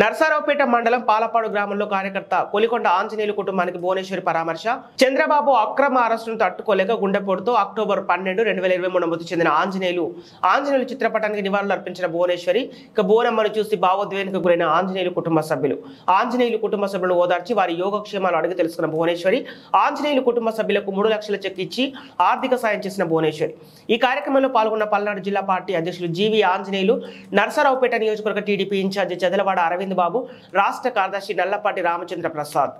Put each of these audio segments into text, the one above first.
నర్సారావుపేట మండలం పాలపాడు గ్రామంలో కార్యకర్త కొలికొండ ఆంజనేయులు కుటుంబానికి భువనేశ్వరి పరామర్శ. చంద్రబాబు అక్రమ అరెస్టును తట్టుకోలేక గుండెపోటుతో అక్టోబర్ 12, 2023 మృతి చెందిన ఆంజనేయులు చిత్రపటానికి నివాళులు అర్పించిన భువనేశ్వరి. ఇక బోనమ్మను చూసి భావోద్వేగానికి గురైన ఆంజనేయులు కుటుంబ సభ్యులను ఓదార్చి వారి యోగక్షేమాలు అడిగి తెలుసుకున్న భువనేశ్వరి ఆంజనేయులు కుటుంబ సభ్యులకు 3 లక్షల చెక్ ఇచ్చి ఆర్థిక సాయం చేసిన భువనేశ్వరి. ఈ కార్యక్రమంలో పాల్గొన్న పల్నాడు జిల్లా పార్టీ అధ్యక్షులు జీవి ఆంజనేయులు, నర్సారావుపేట నియోజకవర్గ టీడీపీ ఇన్ఛార్జి చదలవాడ అరవింద్ బాబు, రాష్ట్ర కార్యదర్శి నల్లపాటి రామచంద్ర ప్రసాద్.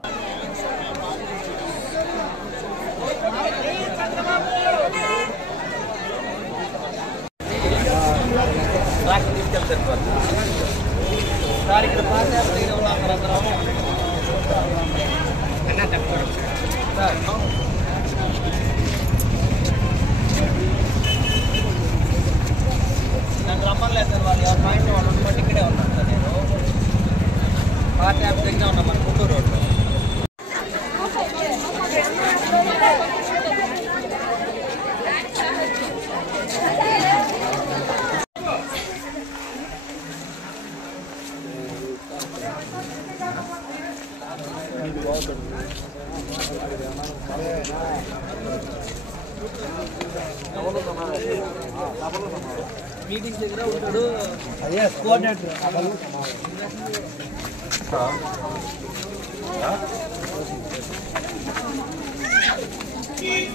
నాకు రమ్మలేదు సార్, వాళ్ళు ఎవరు పాయింట్ వాళ్ళు ఉండబట్టి ఇక్కడే ఉన్నాను సార్. నేను పార్టీ ఆఫీస్ దగ్గర ఉన్నాను, మన గుంటూరు రోడ్లో. మీటింగ్స్ దగ్గర ఉంటాడు, అదే కోఆర్డినేటర్. Hey!